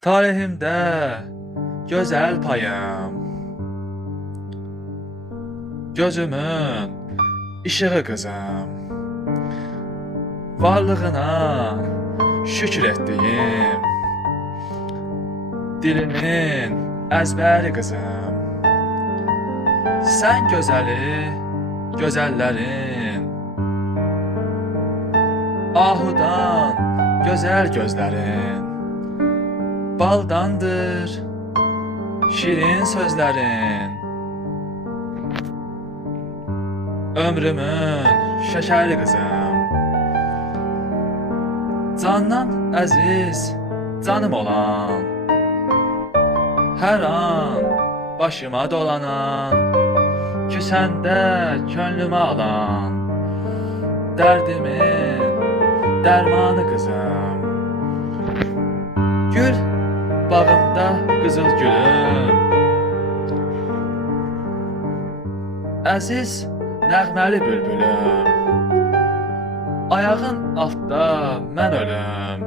Talihimdə gözəl payım, gözümün işığı qızım, varlığına şükür etdiyim, dilimin əzbəri qızım. Sən gözəli, gözəllərin, ahudan gözəl gözlərin, baldandır şirin sözlərin. Ömrümün şəkərli qızım, candan əziz canım olan, hər an başıma dolanan, küsəndə könlümə alan, dərdimin dərmanı qızım. Gül bağımda qızıl gülüm, əziz nəğməli bülbülüm, ayağın altda mən ölüm,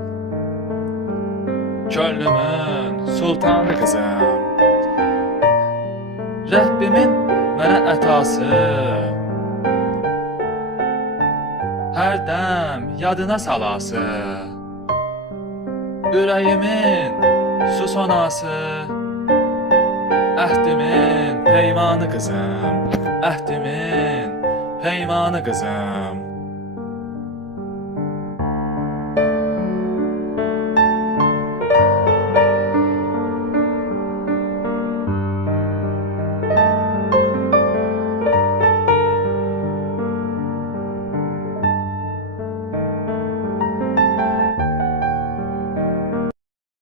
könlümün sultanı qızım. Rəbbimin mənə ətası, hərdəm yadına salası, ürəyimin su sonası, əhdimin peymanı qızım, əhdimin peymanı qızım.